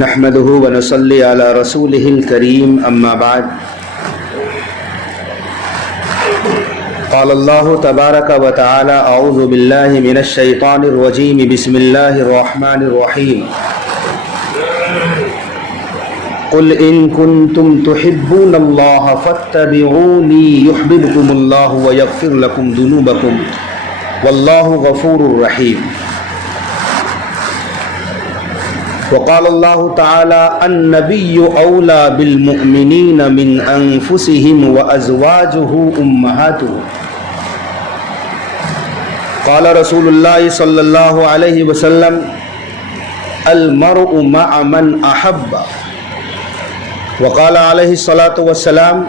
نحمده ونصلي على رسوله الكريم أما بعد قال الله تبارك وتعالى أعوذ بالله من الشيطان الرجيم بسم الله الرحمن الرحيم قل إن كنتم تحبون الله فاتبعوني يحببكم الله ويغفر لكم ذنوبكم والله غفور رحيم وقال الله تعالى النبي أولى بالمؤمنين من أنفسهم وأزواجه أمهاتهم قال رسول الله صلى الله عليه وسلم المرء مع من أحب وقال عليه الصلاة والسلام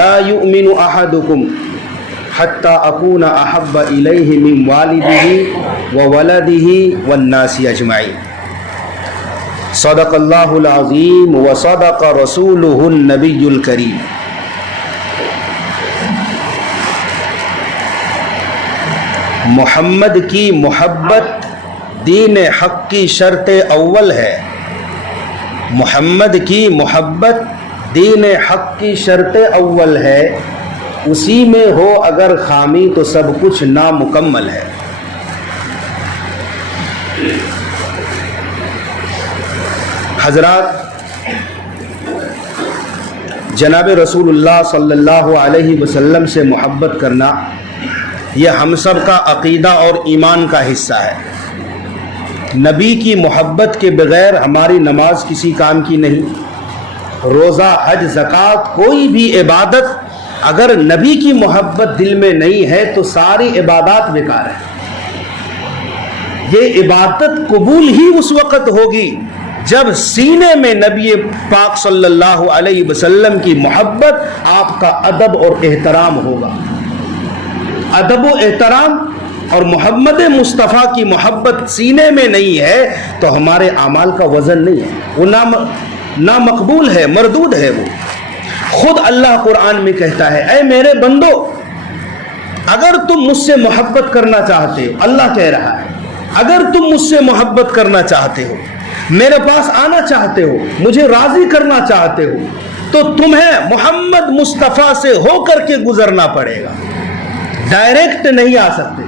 لا يؤمن أحدكم حتى أكون أحب إليه من والده وولده والناس أجمعين صدق اللہ العظیم وصدق رسولہ النبی الکریم۔ محمد کی محبت دین حق کی شرط اول ہے۔ محمد کی محبت دین حق کی شرط اول ہے، اسی میں ہو اگر خامی تو سب کچھ نامکمل ہے۔ حضرات، جناب رسول اللہ صلی اللہ علیہ وسلم سے محبت کرنا یہ ہم سب کا عقیدہ اور ایمان کا حصہ ہے۔ نبی کی محبت کے بغیر ہماری نماز کسی کام کی نہیں، روزہ، حج، زکوٰۃ، کوئی بھی عبادت اگر نبی کی محبت دل میں نہیں ہے تو ساری عبادات بیکار ہے۔ یہ عبادت قبول ہی اس وقت ہوگی جب سینے میں نبی پاک صلی اللہ علیہ وسلم کی محبت، آپ کا ادب اور احترام ہوگا۔ ادب و احترام اور محمد مصطفیٰ کی محبت سینے میں نہیں ہے تو ہمارے اعمال کا وزن نہیں ہے، وہ نامقبول ہے، مردود ہے۔ وہ خود اللہ قرآن میں کہتا ہے اے میرے بندو، اگر تم مجھ سے محبت کرنا چاہتے ہو، اللہ کہہ رہا ہے اگر تم مجھ سے محبت کرنا چاہتے ہو، میرے پاس آنا چاہتے ہو، مجھے راضی کرنا چاہتے ہو، تو تمہیں محمد مصطفیٰ سے ہو کر کے گزرنا پڑے گا، ڈائریکٹ نہیں آ سکتے۔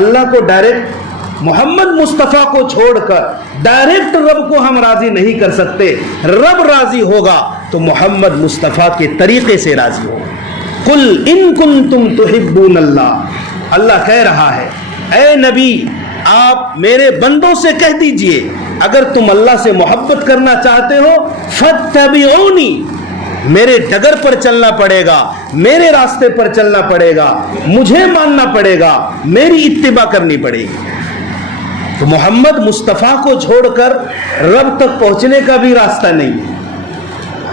اللہ کو ڈائریکٹ، محمد مصطفیٰ کو چھوڑ کر ڈائریکٹ رب کو ہم راضی نہیں کر سکتے۔ رب راضی ہوگا تو محمد مصطفیٰ کے طریقے سے راضی ہوگا۔ قل ان کنتم تحبون اللہ، اللہ کہہ رہا ہے اے نبی، آپ میرے بندوں سے کہہ دیجئے اگر تم اللہ سے محبت کرنا چاہتے ہو فاتبعونی، میرے ڈگر پر چلنا پڑے گا، میرے راستے پر چلنا پڑے گا، مجھے ماننا پڑے گا، میری اتباع کرنی پڑے گی۔ تو محمد مصطفیٰ کو چھوڑ کر رب تک پہنچنے کا بھی راستہ نہیں ہے۔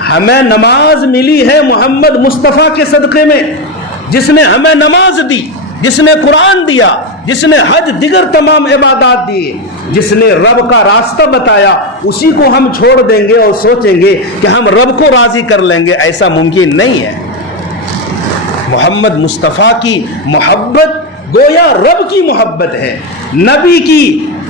ہمیں نماز ملی ہے محمد مصطفیٰ کے صدقے میں، جس نے ہمیں نماز دی، جس نے قرآن دیا، جس نے حج، دیگر تمام عبادات دیے، جس نے رب کا راستہ بتایا، اسی کو ہم چھوڑ دیں گے اور سوچیں گے کہ ہم رب کو راضی کر لیں گے، ایسا ممکن نہیں ہے۔ محمد مصطفیٰ کی محبت گویا رب کی محبت ہے۔ نبی کی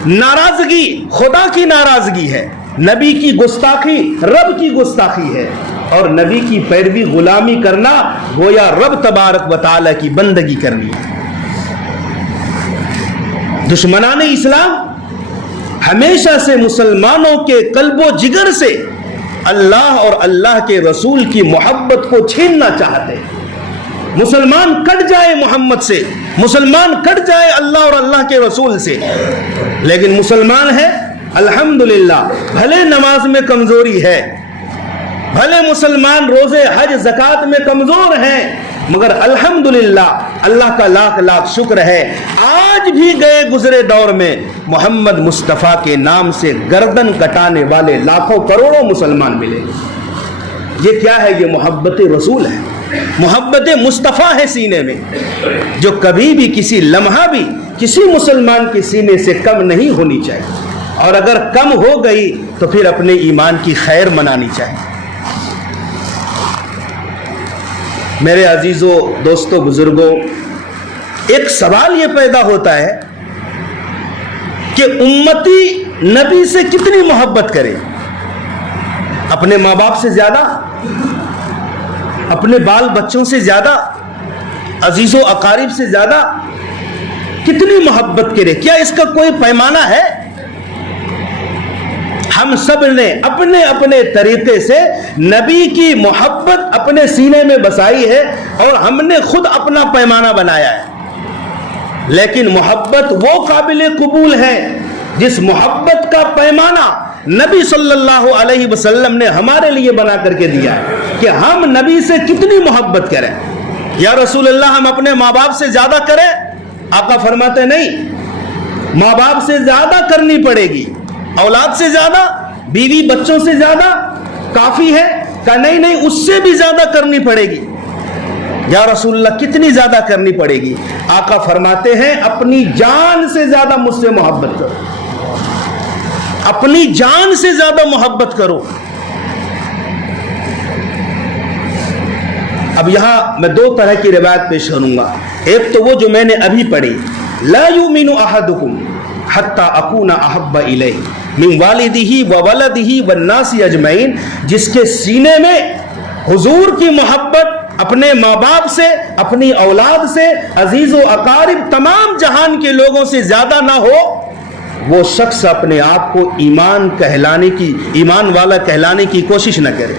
ناراضگی خدا کی ناراضگی ہے، نبی کی گستاخی رب کی گستاخی ہے، اور نبی کی پیروی غلامی کرنا گویا رب تبارک و تعالی کی بندگی کرنی ہے۔ دشمنان اسلام ہمیشہ سے مسلمانوں کے قلب و جگر سے اللہ اور اللہ کے رسول کی محبت کو چھیننا چاہتے ہیں۔ مسلمان کٹ جائے محمد سے، مسلمان کٹ جائے اللہ اور اللہ کے رسول سے، لیکن مسلمان ہے الحمدللہ، بھلے نماز میں کمزوری ہے، بھلے مسلمان روزے، حج، زکوٰۃ میں کمزور ہیں، مگر الحمدللہ اللہ کا لاکھ لاکھ شکر ہے، آج بھی گئے گزرے دور میں محمد مصطفیٰ کے نام سے گردن کٹانے والے لاکھوں کروڑوں مسلمان ملے۔ یہ کیا ہے؟ یہ محبت رسول ہے، محبت مصطفیٰ ہے سینے میں، جو کبھی بھی کسی لمحہ بھی کسی مسلمان کے سینے سے کم نہیں ہونی چاہیے، اور اگر کم ہو گئی تو پھر اپنے ایمان کی خیر منانی چاہیے۔ میرے عزیزوں، دوستوں، بزرگوں، ایک سوال یہ پیدا ہوتا ہے کہ امتی نبی سے کتنی محبت کرے؟ اپنے ماں باپ سے زیادہ؟ اپنے بال بچوں سے زیادہ؟ عزیز و اقارب سے زیادہ؟ کتنی محبت کرے؟ کیا اس کا کوئی پیمانہ ہے؟ ہم سب نے اپنے اپنے طریقے سے نبی کی محبت اپنے سینے میں بسائی ہے اور ہم نے خود اپنا پیمانہ بنایا ہے، لیکن محبت وہ قابل قبول ہے جس محبت کا پیمانہ نبی صلی اللہ علیہ وسلم نے ہمارے لیے بنا کر کے دیا ہے کہ ہم نبی سے کتنی محبت کریں۔ یا رسول اللہ ہم اپنے ماں باپ سے زیادہ کریں؟ آقا فرماتے نہیں، ماں باپ سے زیادہ کرنی پڑے گی، اولاد سے زیادہ، بیوی بچوں سے زیادہ کافی ہے؟ کہ نہیں اس سے بھی زیادہ کرنی پڑے گی۔ یا رسول اللہ کتنی زیادہ کرنی پڑے گی؟ آقا فرماتے ہیں اپنی جان سے زیادہ مجھ سے محبت کرو، اپنی جان سے زیادہ محبت کرو۔ اب یہاں میں دو طرح کی روایت پیش کروں گا، ایک تو وہ جو میں نے ابھی پڑھی، لا یؤمن احدکم حتی اکون احب الیہ من والدہ وولدہ والناس اجمعین، جس کے سینے میں حضور کی محبت اپنے ماں باپ سے، اپنی اولاد سے، عزیز و اقارب تمام جہان کے لوگوں سے زیادہ نہ ہو، وہ شخص اپنے آپ کو ایمان والا کہلانے کی کوشش نہ کرے۔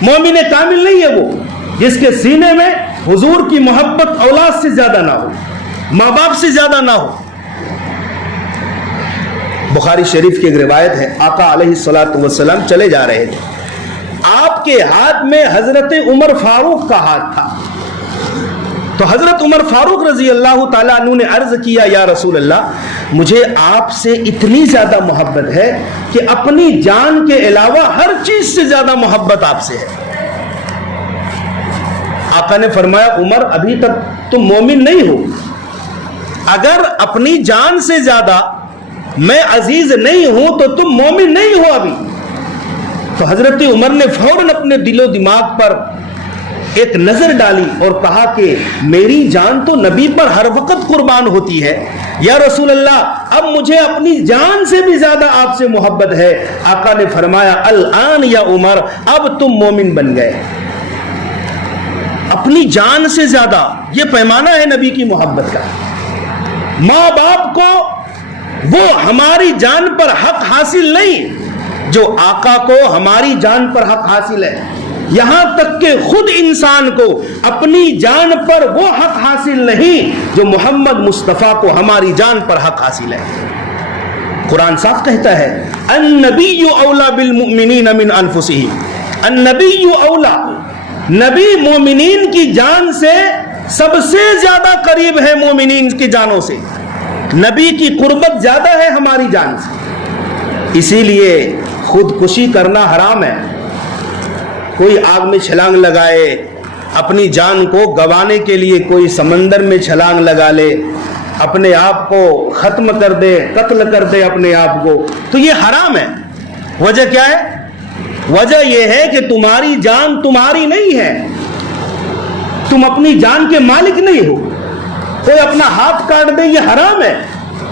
مومن کامل نہیں ہے وہ جس کے سینے میں حضور کی محبت اولاد سے زیادہ نہ ہو، ماں باپ سے زیادہ نہ ہو۔ بخاری شریف کی ایک روایت ہے، آقا علیہ الصلوۃ والسلام چلے جا رہے تھے، آپ کے ہاتھ میں حضرت عمر فاروق کا ہاتھ تھا، تو حضرت عمر فاروق رضی اللہ تعالیٰ عنہ نے عرض کیا، یا رسول اللہ مجھے آپ سے اتنی زیادہ محبت ہے کہ اپنی جان کے علاوہ ہر چیز سے زیادہ محبت آپ سے ہے۔ آقا نے فرمایا عمر ابھی تک تم مومن نہیں ہو، اگر اپنی جان سے زیادہ میں عزیز نہیں ہوں تو تم مومن نہیں ہو ابھی۔ تو حضرت عمر نے فوراً اپنے دل و دماغ پر ایک نظر ڈالی اور کہا کہ میری جان تو نبی پر ہر وقت قربان ہوتی ہے، یا رسول اللہ اب مجھے اپنی جان سے بھی زیادہ آپ سے محبت ہے۔ آقا نے فرمایا الآن یا عمر، اب تم مومن بن گئے۔ اپنی جان سے زیادہ، یہ پیمانہ ہے نبی کی محبت کا۔ ماں باپ کو وہ ہماری جان پر حق حاصل نہیں جو آقا کو ہماری جان پر حق حاصل ہے، یہاں تک کہ خود انسان کو اپنی جان پر وہ حق حاصل نہیں جو محمد مصطفیٰ کو ہماری جان پر حق حاصل ہے۔ قرآن صاف کہتا ہے النبی اولا بالمؤمنین من انفسہم، النبی اولا، نبی مومنین کی جان سے سب سے زیادہ قریب ہے، مومنین کی جانوں سے نبی کی قربت زیادہ ہے ہماری جان سے۔ اسی لیے خودکشی کرنا حرام ہے۔ کوئی آگ میں چھلانگ لگائے، اپنی جان کو گنوانے کے لیے کوئی سمندر میں چھلانگ لگا لے، اپنے آپ کو ختم کر دے، قتل کر دے اپنے آپ کو، تو یہ حرام ہے۔ وجہ کیا ہے؟ وجہ یہ ہے کہ تمہاری جان تمہاری نہیں ہے، تم اپنی جان کے مالک نہیں ہو۔ کوئی اپنا ہاتھ کاٹ دے یہ حرام ہے،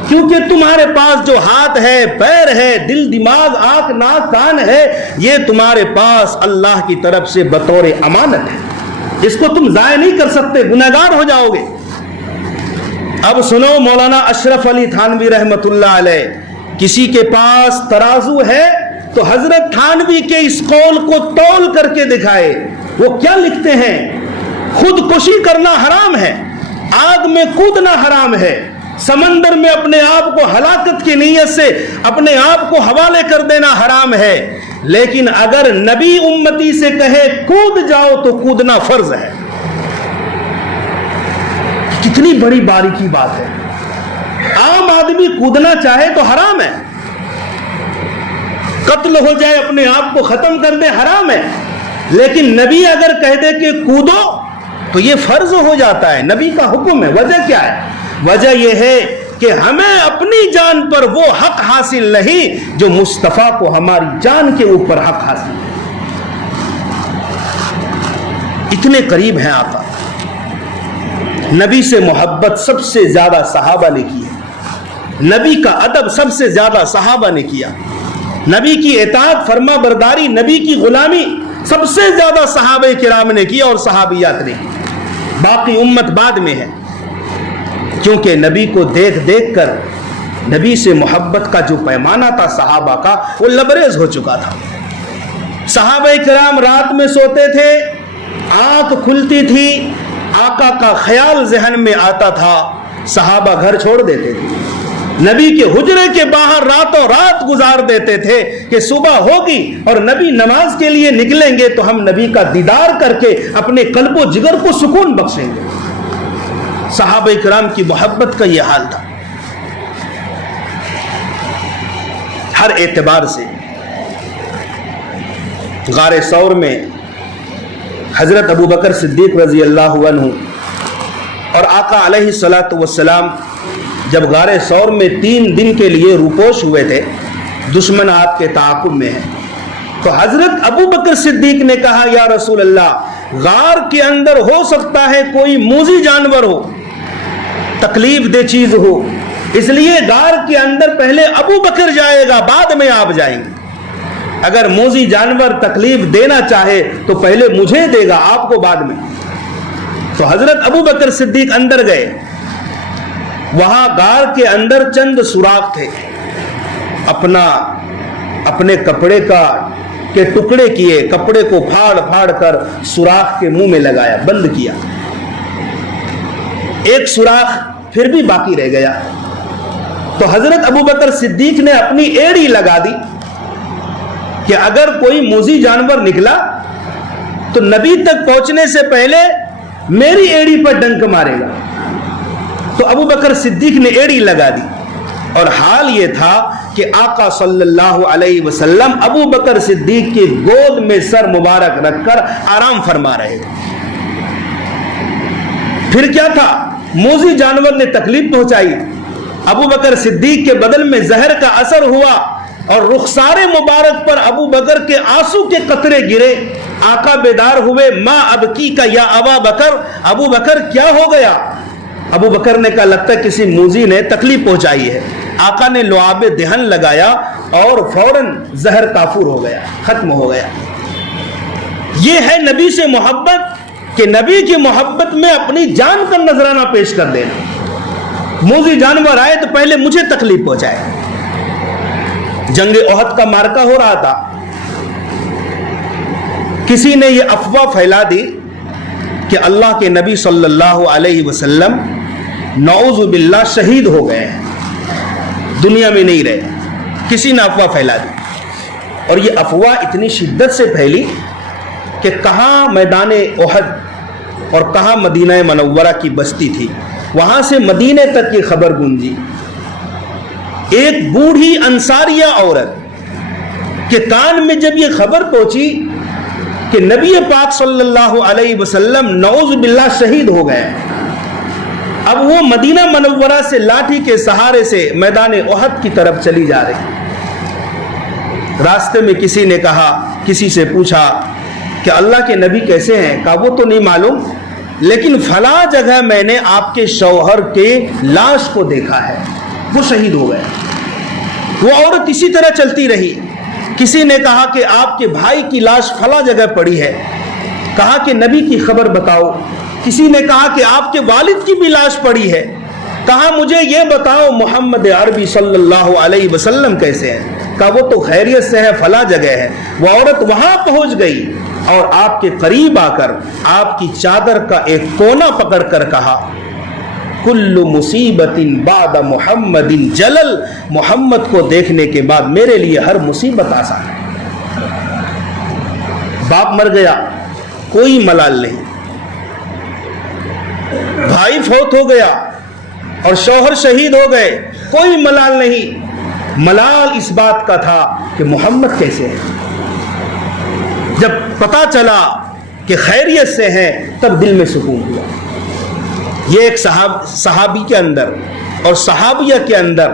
کیونکہ تمہارے پاس جو ہاتھ ہے، پیر ہے، دل، دماغ، آنکھ، ناک، کان ہے، یہ تمہارے پاس اللہ کی طرف سے بطور امانت ہے، اس کو تم ضائع نہیں کر سکتے، گنہگار ہو جاؤ گے۔ اب سنو، مولانا اشرف علی تھانوی رحمت اللہ علیہ، کسی کے پاس ترازو ہے تو حضرت تھانوی کے اس قول کو تول کر کے دکھائے۔ وہ کیا لکھتے ہیں؟ خودکشی کرنا حرام ہے، آگ میں کودنا حرام ہے، سمندر میں اپنے آپ کو ہلاکت کی نیت سے اپنے آپ کو حوالے کر دینا حرام ہے، لیکن اگر نبی امتی سے کہے کود جاؤ تو کودنا فرض ہے۔ کتنی بڑی باریکی بات ہے۔ عام آدمی کودنا چاہے تو حرام ہے، قتل ہو جائے اپنے آپ کو ختم کر دے حرام ہے، لیکن نبی اگر کہہ دے کہ کودو تو یہ فرض ہو جاتا ہے، نبی کا حکم ہے۔ وجہ کیا ہے؟ وجہ یہ ہے کہ ہمیں اپنی جان پر وہ حق حاصل نہیں جو مصطفیٰ کو ہماری جان کے اوپر حق حاصل ہے۔ اتنے قریب ہیں آقا۔ نبی سے محبت سب سے زیادہ صحابہ نے کی ہے، نبی کا ادب سب سے زیادہ صحابہ نے کیا، نبی کی اطاعت فرما برداری، نبی کی غلامی سب سے زیادہ صحابہ کرام نے کی اور صحابیات نے کی، باقی امت بعد میں ہے، کیونکہ نبی کو دیکھ دیکھ کر نبی سے محبت کا جو پیمانہ تھا صحابہ کا وہ لبریز ہو چکا تھا۔ صحابہ کرام رات میں سوتے تھے، آنکھ کھلتی تھی، آقا کا خیال ذہن میں آتا تھا، صحابہ گھر چھوڑ دیتے تھے، نبی کے حجرے کے باہر راتوں رات گزار دیتے تھے کہ صبح ہوگی اور نبی نماز کے لیے نکلیں گے تو ہم نبی کا دیدار کر کے اپنے قلب و جگر کو سکون بخشیں گے۔ صحابہ کرام کی محبت کا یہ حال تھا، ہر اعتبار سے۔ غار ثور میں حضرت ابو بکر صدیق رضی اللہ عنہ اور آقا علیہ الصلاۃ والسلام جب غار ثور میں 3 دن کے لیے روپوش ہوئے تھے، دشمن آپ کے تعاقب میں ہے، تو حضرت ابو بکر صدیق نے کہا یا رسول اللہ، غار کے اندر ہو سکتا ہے کوئی موذی جانور ہو، تکلیف دہ چیز ہو، اس لیے غار کے اندر پہلے ابو بکر جائے گا، بعد میں آپ جائیں گے۔ اگر موذی جانور تکلیف دینا چاہے تو پہلے مجھے دے گا، آپ کو بعد میں۔ تو حضرت ابو بکر صدیق اندر گئے، وہاں غار کے اندر چند سوراخ تھے، اپنے کپڑے کے ٹکڑے کیے، کپڑے کو پھاڑ پھاڑ کر سوراخ کے منہ میں لگایا، بند کیا، ایک سوراخ پھر بھی باقی رہ گیا، تو حضرت ابو بکر صدیق نے اپنی ایڑی لگا دی کہ اگر کوئی موذی جانور نکلا تو نبی تک پہنچنے سے پہلے میری ایڑی پر ڈنک مارے گا، تو ابو بکر صدیق نے ایڑی لگا دی، اور حال یہ تھا کہ آقا صلی اللہ علیہ وسلم ابو بکر صدیق کی گود میں سر مبارک رکھ کر آرام فرما رہے تھے۔ پھر کیا تھا، موذی جانور نے تکلیف پہنچائی، ابو بکر صدیق کے بدن میں زہر کا اثر ہوا اور رخسار مبارک پر ابو بکر کے آنسو کے قطرے گرے، آقا بیدار ہوئے، ما ابکی کا یا ابا بکر، ابو بکر کیا ہو گیا؟ ابو بکر نے کہا لگتا ہے کسی موذی نے تکلیف پہنچائی ہے۔ آقا نے لعاب دہن لگایا اور فوراً زہر کافور ہو گیا، ختم ہو گیا۔ یہ ہے نبی سے محبت کہ نبی کی محبت میں اپنی جان کا نذرانہ پیش کر دینا، موذی جانور آئے تو پہلے مجھے تکلیف پہنچائے۔ جنگ احد کا مارکہ ہو رہا تھا، کسی نے یہ افواہ پھیلا دی کہ اللہ کے نبی صلی اللہ علیہ وسلم نعوذ باللہ شہید ہو گئے ہیں، دنیا میں نہیں رہے، کسی نے افواہ پھیلا دی، اور یہ افواہ اتنی شدت سے پھیلی کہ کہاں میدان احد اور کہاں مدینہ منورہ کی بستی تھی، وہاں سے مدینے تک یہ خبر گونجی۔ ایک بوڑھی انصاریہ عورت کے کان میں جب یہ خبر پہنچی کہ نبی پاک صلی اللہ علیہ وسلم نعوذ باللہ شہید ہو گئے، اب وہ مدینہ منورہ سے لاٹھی کے سہارے سے میدان احد کی طرف چلی جا رہی۔ راستے میں کسی نے کہا، کسی سے پوچھا کہ اللہ کے نبی کیسے ہیں؟ کہا وہ تو نہیں معلوم، لیکن فلاں جگہ میں نے آپ کے شوہر کے لاش کو دیکھا ہے، وہ شہید ہو گئے۔ وہ عورت اسی طرح چلتی رہی، کسی نے کہا کہ آپ کے بھائی کی لاش فلاں جگہ پڑی ہے، کہا کہ نبی کی خبر بتاؤ، کسی نے کہا کہ آپ کے والد کی بھی لاش پڑی ہے، کہا مجھے یہ بتاؤ محمد عربی صلی اللہ علیہ وسلم کیسے ہیں؟ کہا وہ تو خیریت سے ہے، فلاں جگہ ہے۔ وہ عورت وہاں پہنچ گئی اور آپ کے قریب آ کر آپ کی چادر کا ایک کونا پکڑ کر کہا کل مصیبت بعد محمد جلل، محمد کو دیکھنے کے بعد میرے لیے ہر مصیبت آسان ہے۔ باپ مر گیا کوئی ملال نہیں، بھائی فوت ہو گیا اور شوہر شہید ہو گئے کوئی ملال نہیں، ملال اس بات کا تھا کہ محمد کیسے ہے۔ جب پتا چلا کہ خیریت سے ہیں تب دل میں سکون ہوا۔ یہ ایک صحابی کے اندر اور صحابیہ کے اندر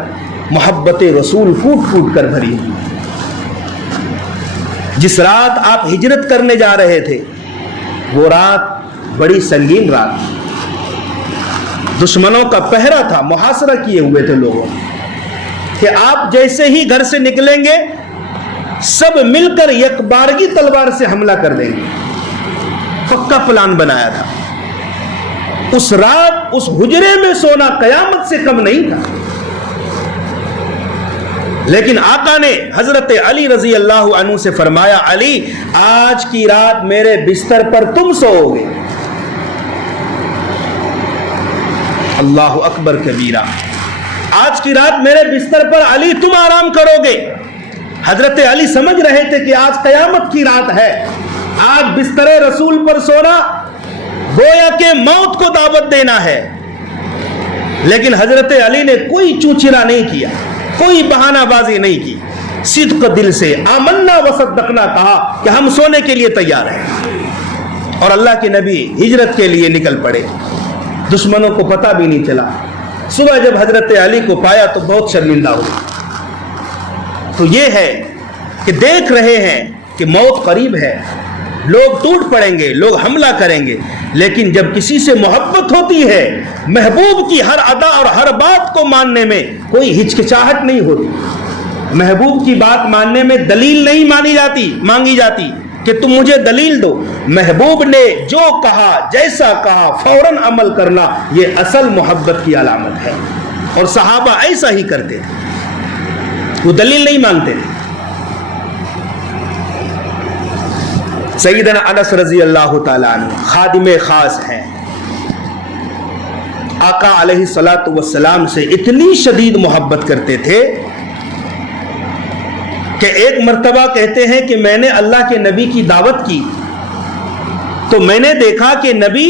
محبت رسول پھوٹ پھوٹ کر بھری ہوئی۔ جس رات آپ ہجرت کرنے جا رہے تھے وہ رات بڑی سنگین رات، دشمنوں کا پہرا تھا، محاصرہ کیے ہوئے تھے لوگوں، کہ آپ جیسے ہی گھر سے نکلیں گے سب مل کر یک بارگی تلوار سے حملہ کر دیں گے. پکا پلان بنایا تھا. اس رات اس حجرے میں سونا قیامت سے کم نہیں تھا. لیکن آقا نے حضرت علی رضی اللہ عنہ سے فرمایا علی آج کی رات میرے بستر پر تم سو گے. اللہ اکبر کبیرہ. آج کی رات میرے بستر پر علی تم آرام کرو گے. حضرت علی سمجھ رہے تھے کہ آج قیامت کی رات ہے. آج بستر رسول پر سونا گویا کہ موت کو دعوت دینا ہے. لیکن حضرت علی نے کوئی چوچرا نہیں کیا, کوئی بہانہ بازی نہیں کی. صدق دل سے آمنا وصدقنا کہا کہ ہم سونے کے لیے تیار ہیں. اور اللہ کے نبی ہجرت کے لیے نکل پڑے. دشمنوں کو پتہ بھی نہیں چلا. صبح جب حضرت علی کو پایا تو بہت شرمندہ ہوئے. تو یہ ہے کہ دیکھ رہے ہیں کہ موت قریب ہے, لوگ ٹوٹ پڑیں گے, لوگ حملہ کریں گے. لیکن جب کسی سے محبت ہوتی ہے محبوب کی ہر ادا اور ہر بات کو ماننے میں کوئی ہچکچاہٹ نہیں ہوتی. محبوب کی بات ماننے میں دلیل نہیں مانگی جاتی کہ تم مجھے دلیل دو. محبوب نے جو کہا جیسا کہا فوراً عمل کرنا یہ اصل محبت کی علامت ہے. اور صحابہ ایسا ہی کرتے تھے, وہ دلیل نہیں مانگتے تھے. سیدنا انس رضی اللہ تعالیٰ عنہ خادم خاص ہیں. آقا علیہ الصلوۃ والسلام سے اتنی شدید محبت کرتے تھے کہ ایک مرتبہ کہتے ہیں کہ میں نے اللہ کے نبی کی دعوت کی تو میں نے دیکھا کہ نبی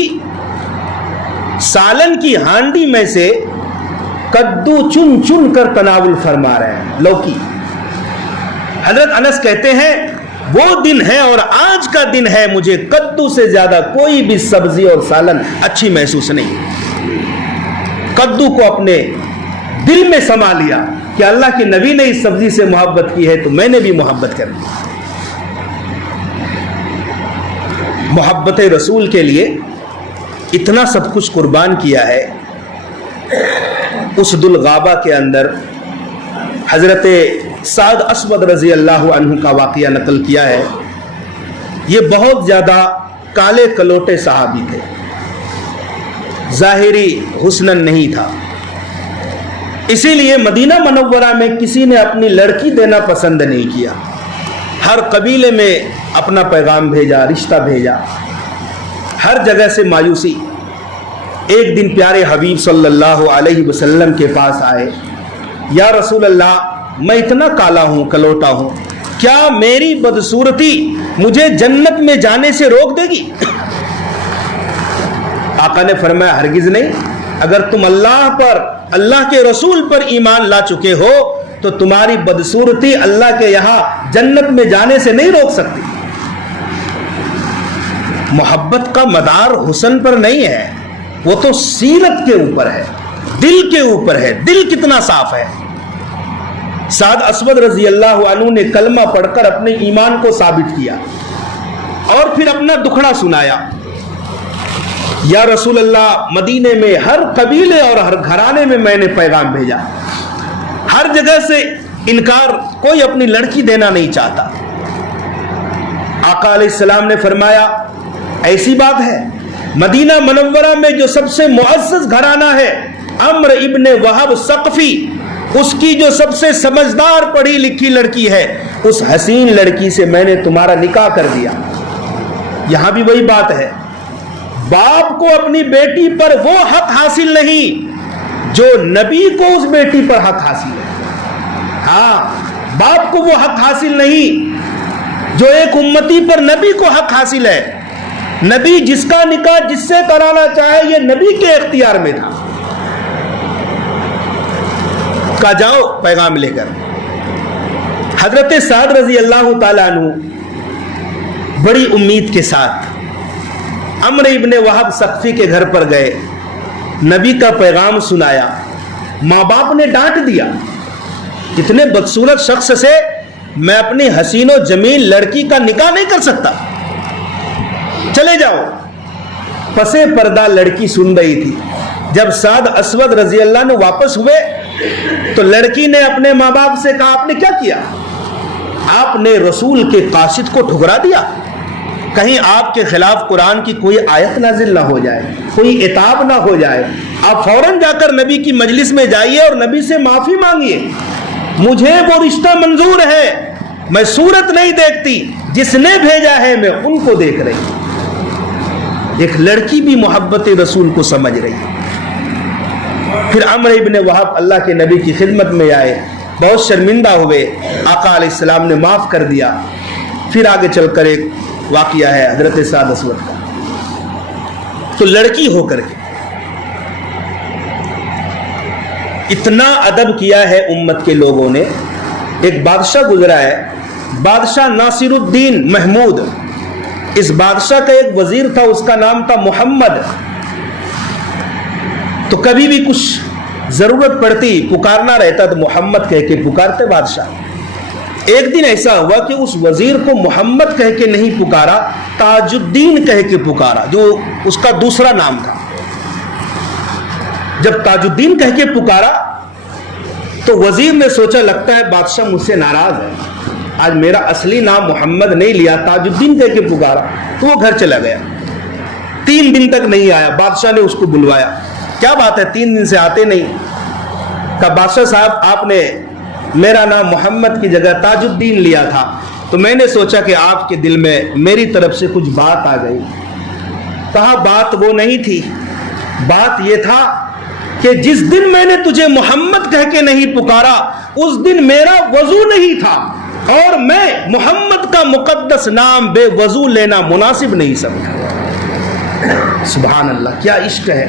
سالن کی ہانڈی میں سے کدو چن چن کر تناول فرما رہے ہیں, لوکی. حضرت انس کہتے ہیں وہ دن ہے اور آج کا دن ہے, مجھے کدو سے زیادہ کوئی بھی سبزی اور سالن اچھی محسوس نہیں. کدو کو اپنے دل میں سما لیا کہ اللہ کے نبی نے اس سبزی سے محبت کی ہے تو میں نے بھی محبت کر لی. محبت رسول کے لیے اتنا سب کچھ قربان کیا ہے. اسد الغابہ کے اندر حضرت سعد اسود رضی اللہ عنہ کا واقعہ نقل کیا ہے. یہ بہت زیادہ کالے کلوٹے صحابی تھے, ظاہری حسن نہیں تھا. اسی لیے مدینہ منورہ میں کسی نے اپنی لڑکی دینا پسند نہیں کیا. ہر قبیلے میں اپنا پیغام بھیجا, رشتہ بھیجا, ہر جگہ سے مایوسی. ایک دن پیارے حبیب صلی اللہ علیہ وسلم کے پاس آئے, یا رسول اللہ میں اتنا کالا ہوں, کلوٹا ہوں, کیا میری بدصورتی مجھے جنت میں جانے سے روک دے گی؟ آقا نے فرمایا ہرگز نہیں. اگر تم اللہ پر, اللہ کے رسول پر ایمان لا چکے ہو تو تمہاری بدصورتی اللہ کے یہاں جنت میں جانے سے نہیں روک سکتی. محبت کا مدار حسن پر نہیں ہے, وہ تو سیرت کے اوپر ہے, دل کے اوپر ہے. دل کتنا صاف ہے. سعد اسود رضی اللہ عنہ نے کلمہ پڑھ کر اپنے ایمان کو ثابت کیا اور پھر اپنا دکھڑا سنایا. یا رسول اللہ مدینے میں ہر قبیلے اور ہر گھرانے میں نے پیغام بھیجا, ہر جگہ سے انکار, کوئی اپنی لڑکی دینا نہیں چاہتا. آقا علیہ السلام نے فرمایا ایسی بات ہے, مدینہ منورہ میں جو سب سے معزز گھرانہ ہے عمرو ابن وہب ثقفی, اس کی جو سب سے سمجھدار پڑھی لکھی لڑکی ہے, اس حسین لڑکی سے میں نے تمہارا نکاح کر دیا. یہاں بھی وہی بات ہے, باپ کو اپنی بیٹی پر وہ حق حاصل نہیں جو نبی کو اس بیٹی پر حق حاصل ہے. ہاں, باپ کو وہ حق حاصل نہیں جو ایک امتی پر نبی کو حق حاصل ہے. نبی جس کا نکاح جس سے کرانا چاہے یہ نبی کے اختیار میں تھا. کا جاؤ پیغام لے کر. حضرت سعد رضی اللہ تعالیٰ عنہ بڑی امید کے ساتھ عمرو ابن وہب ثقفی کے گھر پر گئے, نبی کا پیغام سنایا. ماں باپ نے ڈانٹ دیا, اتنے بدصورت شخص سے میں اپنی حسین و جمیل لڑکی کا نکاح نہیں کر سکتا, چلے جاؤ. پسے پردہ لڑکی سن رہی تھی. جب سعد اسود رضی اللہ عنہ واپس ہوئے تو لڑکی نے اپنے ماں باپ سے کہا آپ نے کیا کیا؟ آپ نے رسول کے قاصد کو ٹھکرا دیا، کہیں آپ کے خلاف قرآن کی کوئی آیت نازل نہ ہو جائے، کوئی عتاب نہ ہو جائے۔ آپ فوراً جا کر نبی کی مجلس میں جائیے اور نبی سے معافی مانگیے، مجھے وہ رشتہ منظور ہے، میں صورت نہیں دیکھتی، جس نے بھیجا ہے میں ان کو دیکھ رہی ہوں۔ ایک لڑکی بھی محبت رسول کو سمجھ رہی ہے۔ پھر عمرو ابن وہب اللہ کے نبی کی خدمت میں آئے، بہت شرمندہ ہوئے، آقا علیہ السلام نے معاف کر دیا۔ پھر آگے چل کر ایک واقعہ ہے حضرت سعد اسود کا۔ تو لڑکی ہو کر کے اتنا ادب کیا ہے امت کے لوگوں نے۔ ایک بادشاہ گزرا ہے، بادشاہ ناصر الدین محمود، اس بادشاہ کا ایک وزیر تھا، اس کا نام تھا محمد۔ تو کبھی بھی کچھ ضرورت پڑتی پکارنا رہتا تو محمد کہہ کے پکارتے بادشاہ۔ ایک دن ایسا ہوا کہ اس وزیر کو محمد کہہ کے نہیں پکارا، تاج الدین کہہ کے پکارا، جو اس کا دوسرا نام تھا۔ جب تاج الدین کہہ کے پکارا تو وزیر نے سوچا لگتا ہے بادشاہ مجھ سے ناراض ہے، آج میرا اصلی نام محمد نہیں لیا، تاج الدین کہہ کے پکارا، تو وہ گھر چلا گیا۔ 3 دن تک نہیں آیا، بادشاہ نے اس کو بلوایا، کیا بات ہے 3 دن سے آتے نہیں؟ کہا بادشاہ صاحب آپ نے میرا نام محمد کی جگہ تاج الدین لیا تھا، تو میں نے سوچا کہ آپ کے دل میں میری طرف سے کچھ بات آ گئی۔ کہا بات وہ نہیں تھی، بات یہ تھا کہ جس دن میں نے تجھے محمد کہہ کے نہیں پکارا اس دن میرا وضو نہیں تھا، اور میں محمد کا مقدس نام بے وضو لینا مناسب نہیں سمجھا۔ سبحان اللہ، کیا عشق ہے،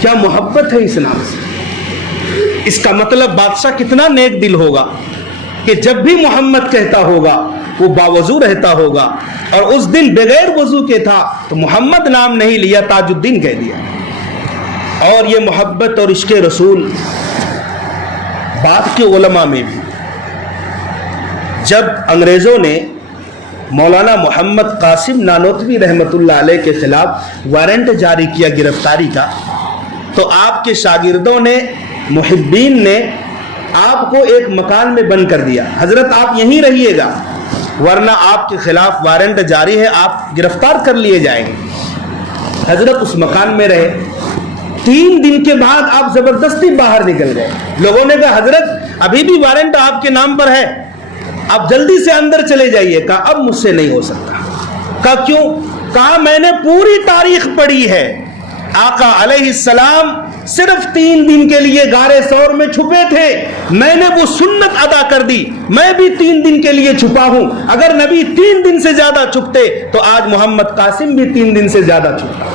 کیا محبت ہے اس نام سے۔ اس کا مطلب بادشاہ کتنا نیک دل ہوگا کہ جب بھی محمد کہتا ہوگا وہ باوضو رہتا ہوگا، اور اس دن بغیر وضو کے تھا تو محمد نام نہیں لیا، تاج الدین کہہ دیا۔ اور یہ محبت اور عشق رسول بعد کے علماء میں بھی، جب انگریزوں نے مولانا محمد قاسم نانوتوی رحمۃ اللہ علیہ کے خلاف وارنٹ جاری کیا گرفتاری کا، تو آپ کے شاگردوں نے، محبین نے آپ کو ایک مکان میں بند کر دیا، حضرت آپ یہیں رہیے گا ورنہ آپ کے خلاف وارنٹ جاری ہے، آپ گرفتار کر لیے جائیں گے۔ حضرت اس مکان میں رہے، 3 دن کے بعد آپ زبردستی باہر نکل گئے۔ لوگوں نے کہا حضرت ابھی بھی وارنٹ آپ کے نام پر ہے، آپ جلدی سے اندر چلے جائیے۔ کہا اب مجھ سے نہیں ہو سکتا۔ کہا کیوں؟ کہا میں نے پوری تاریخ پڑھی ہے، آقا علیہ السلام صرف 3 دن کے لیے غار ثور میں چھپے تھے، میں نے وہ سنت ادا کر دی، میں بھی 3 دن کے لیے چھپا ہوں۔ اگر نبی 3 دن سے زیادہ چھپتے تو آج محمد قاسم بھی 3 دن سے زیادہ چھپتا۔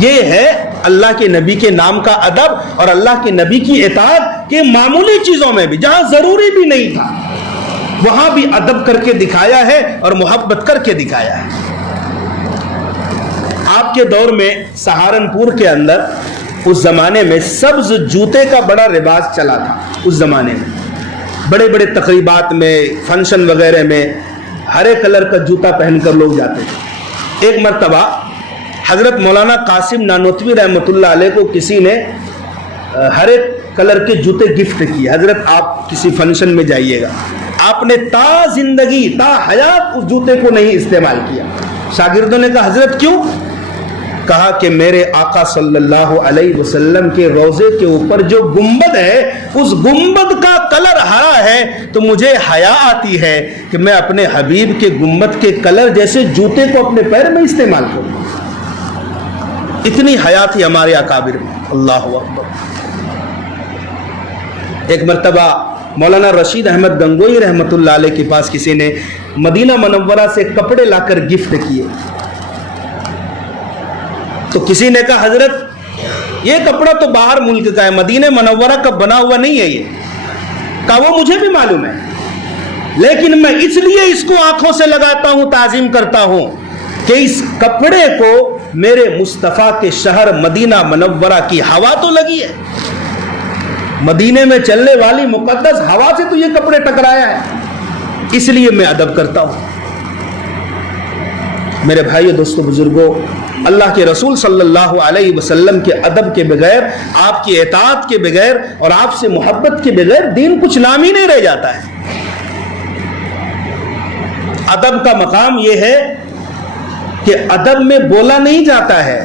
یہ ہے اللہ کے نبی کے نام کا ادب اور اللہ کے نبی کی اطاعت، کہ معمولی چیزوں میں بھی جہاں ضروری بھی نہیں تھا وہاں بھی ادب کر کے دکھایا ہے اور محبت کر کے دکھایا ہے۔ آپ کے دور میں سہارنپور کے اندر اس زمانے میں سبز جوتے کا بڑا رواج چلا تھا۔ اس زمانے میں بڑے بڑے تقریبات میں، فنکشن وغیرہ میں ہرے کلر کا جوتا پہن کر لوگ جاتے تھے۔ ایک مرتبہ حضرت مولانا قاسم نانوتوی رحمۃ اللہ علیہ کو کسی نے ہرے کلر کے جوتے گفٹ کیے، حضرت آپ کسی فنکشن میں جائیے گا۔ آپ نے تا زندگی تا حیات اس جوتے کو نہیں استعمال کیا۔ شاگردوں نے کہا حضرت کیوں؟ کہا کہ میرے آقا صلی اللہ علیہ وسلم کے روضے کے اوپر جو گنبد ہے اس گنبد کا کلر ہرا ہے، تو مجھے حیا آتی ہے کہ میں اپنے حبیب کے گنبد کے کلر جیسے جوتے کو اپنے پیر میں استعمال کروں۔ اتنی حیا تھی ہمارے اکابر میں، اللہ اکبر۔ ایک مرتبہ مولانا رشید احمد گنگوئی رحمۃ اللہ علیہ کے پاس کسی نے مدینہ منورہ سے کپڑے لا کر گفٹ کیے، تو کسی نے کہا حضرت یہ کپڑا تو باہر ملک کا ہے، مدینہ منورہ کا بنا ہوا نہیں ہے یہ۔ کہا وہ مجھے بھی معلوم ہے، لیکن میں اس لیے اس کو آنکھوں سے لگاتا ہوں، تعظیم کرتا ہوں کہ اس کپڑے کو میرے مصطفیٰ کے شہر مدینہ منورہ کی ہوا تو لگی ہے، مدینے میں چلنے والی مقدس ہوا سے تو یہ کپڑے ٹکرایا ہے، اس لیے میں ادب کرتا ہوں۔ میرے بھائیو، دوستو، بزرگوں، اللہ کے رسول صلی اللہ علیہ وسلم کے ادب کے بغیر، آپ کی اطاعت کے بغیر اور آپ سے محبت کے بغیر دین کچھ نام ہی نہیں رہ جاتا ہے۔ ادب کا مقام یہ ہے کہ ادب میں بولا نہیں جاتا ہے۔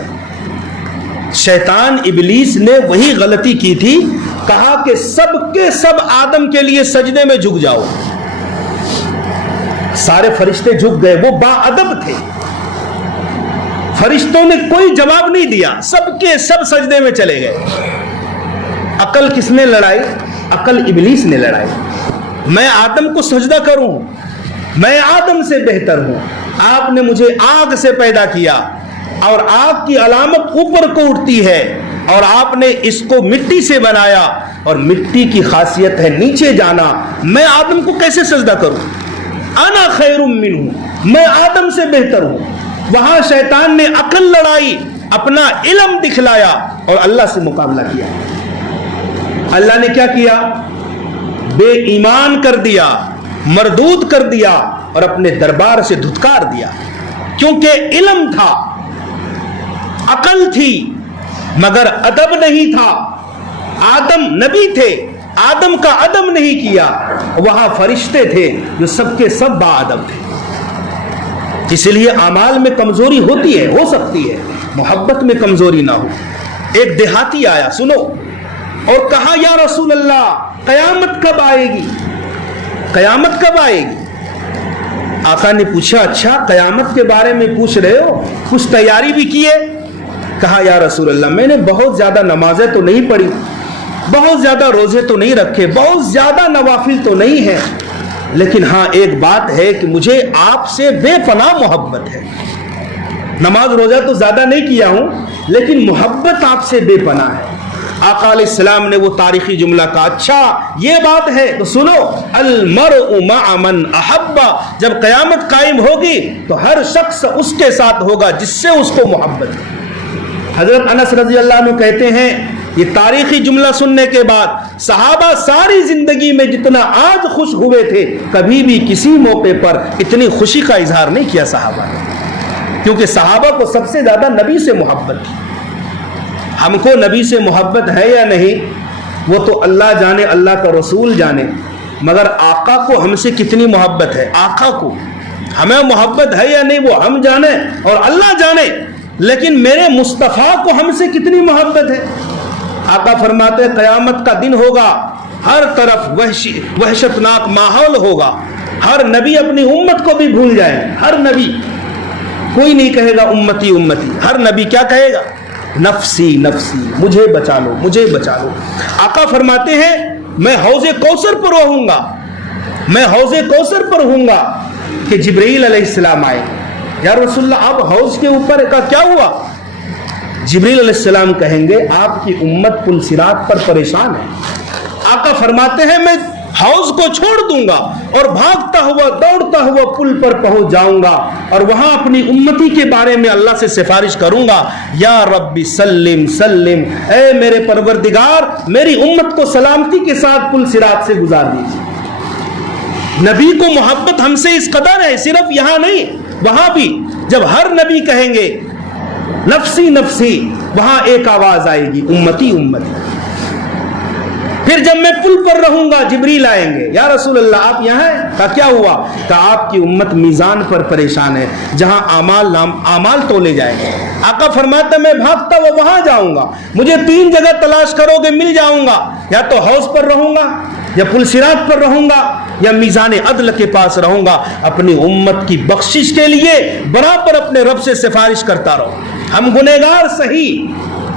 شیطان ابلیس نے وہی غلطی کی تھی، کہا کہ سب کے سب آدم کے لیے سجدے میں جھک جاؤ۔ سارے فرشتے جھک گئے، وہ با ادب تھے، فرشتوں نے کوئی جواب نہیں دیا، سب کے سب سجدے میں چلے گئے۔ عقل کس نے لڑائی؟ عقل ابلیس نے لڑائی۔ میں آدم کو سجدہ کروں، میں آدم سے بہتر ہوں، آپ نے مجھے آگ سے پیدا کیا اور آگ کی علامت اوپر کو اٹھتی ہے، اور آپ نے اس کو مٹی سے بنایا اور مٹی کی خاصیت ہے نیچے جانا، میں آدم کو کیسے سجدہ کروں؟ انا خیر منہ، میں آدم سے بہتر ہوں۔ وہاں شیطان نے عقل لڑائی، اپنا علم دکھلایا اور اللہ سے مقابلہ کیا۔ اللہ نے کیا کیا؟ بے ایمان کر دیا، مردود کر دیا اور اپنے دربار سے دھتکار دیا، کیونکہ علم تھا، عقل تھی، مگر ادب نہیں تھا۔ آدم نبی تھے، آدم کا ادب نہیں کیا، وہاں فرشتے تھے جو سب کے سب با ادب تھے۔ اس لیے اعمال میں کمزوری ہوتی ہے، ہو سکتی ہے، محبت میں کمزوری نہ ہو۔ ایک دیہاتی آیا، سنو، اور کہا یا رسول اللہ قیامت کب آئے گی؟ قیامت کب آئے گی؟ آقا نے پوچھا اچھا قیامت کے بارے میں پوچھ رہے ہو، کچھ تیاری بھی کیے؟ کہا یا رسول اللہ میں نے بہت زیادہ نمازیں تو نہیں پڑھی، بہت زیادہ روزے تو نہیں رکھے، بہت زیادہ نوافل تو نہیں ہے، لیکن ہاں ایک بات ہے کہ مجھے آپ سے بے پناہ محبت ہے۔ نماز روزہ تو زیادہ نہیں کیا ہوں، لیکن محبت آپ سے بے پناہ ہے۔ آقا علیہ السلام نے وہ تاریخی جملہ کہا، اچھا یہ بات ہے تو سنو، المرء مع من احب، جب قیامت قائم ہوگی تو ہر شخص اس کے ساتھ ہوگا جس سے اس کو محبت ہے۔ حضرت انس رضی اللہ عنہ کہتے ہیں یہ تاریخی جملہ سننے کے بعد صحابہ ساری زندگی میں جتنا آج خوش ہوئے تھے، کبھی بھی کسی موقع پر اتنی خوشی کا اظہار نہیں کیا صحابہ نے، کیونکہ صحابہ کو سب سے زیادہ نبی سے محبت تھی۔ ہم کو نبی سے محبت ہے یا نہیں وہ تو اللہ جانے، اللہ کا رسول جانے، مگر آقا کو ہم سے کتنی محبت ہے، آقا کو ہمیں محبت ہے یا نہیں وہ ہم جانے اور اللہ جانے، لیکن میرے مصطفیٰ کو ہم سے کتنی محبت ہے۔ آقا فرماتے قیامت کا دن ہوگا، ہر طرف وحشتناک ماحول ہوگا، ہر نبی اپنی امت کو بھی بھول جائے، ہر نبی، کوئی نہیں کہے گا امتی امتی، ہر نبی کیا کہے گا؟ نفسی نفسی، مجھے بچا لو، مجھے بچا لو۔ آقا فرماتے ہیں میں حوض کوثر پر رہوں گا، میں حوض کوثر پر ہوں گا کہ جبرائیل علیہ السلام آئے۔ یا رسول اللہ آپ حوض کے اوپر کا کیا ہوا؟ جبرائیل علیہ السلام کہیں گے آپ کی امت پل صراط پر پریشان ہے۔ آقا فرماتے ہیں میں حوض کو چھوڑ دوں گا اور بھاگتا ہوا دوڑتا ہوا پل پر پہنچ جاؤں گا اور وہاں اپنی امتی کے بارے میں اللہ سے سفارش کروں گا، یا ربی سلم سلم، اے میرے پروردگار میری امت کو سلامتی کے ساتھ پل صراط سے گزار دیجیے۔ نبی کو محبت ہم سے اس قدر ہے، صرف یہاں نہیں وہاں بھی، جب ہر نبی کہیں گے نفسی نفسی، وہاں ایک آواز آئے گی امتی امتی۔ پھر جب میں پل پر رہوں گا جبریل آئیں گے، یا رسول اللہ آپ یہاں ہیں؟ کہا کیا ہوا؟ کہا آپ کی امت میزان پر پریشان ہے، جہاں اعمال تولے جائیں گے۔ آقا فرماتا میں بھاگتا ہوا وہاں جاؤں گا، مجھے 3 جگہ تلاش کرو گے مل جاؤں گا، یا تو حوض پر رہوں گا، یا پل صراط پر رہوں گا، یا میزان عدل کے پاس رہوں گا، اپنی امت کی بخشش کے لیے برابر اپنے رب سے سفارش کرتا رہوں۔ ہم گنہگار صحیح،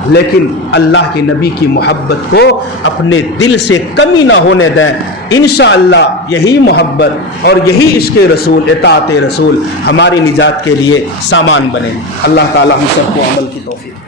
لیکن اللہ کے نبی کی محبت کو اپنے دل سے کمی نہ ہونے دیں۔ انشاءاللہ یہی محبت اور یہی عشق رسول، اطاعت رسول ہماری نجات کے لیے سامان بنے۔ اللہ تعالی ہم سب کو عمل کی توفیق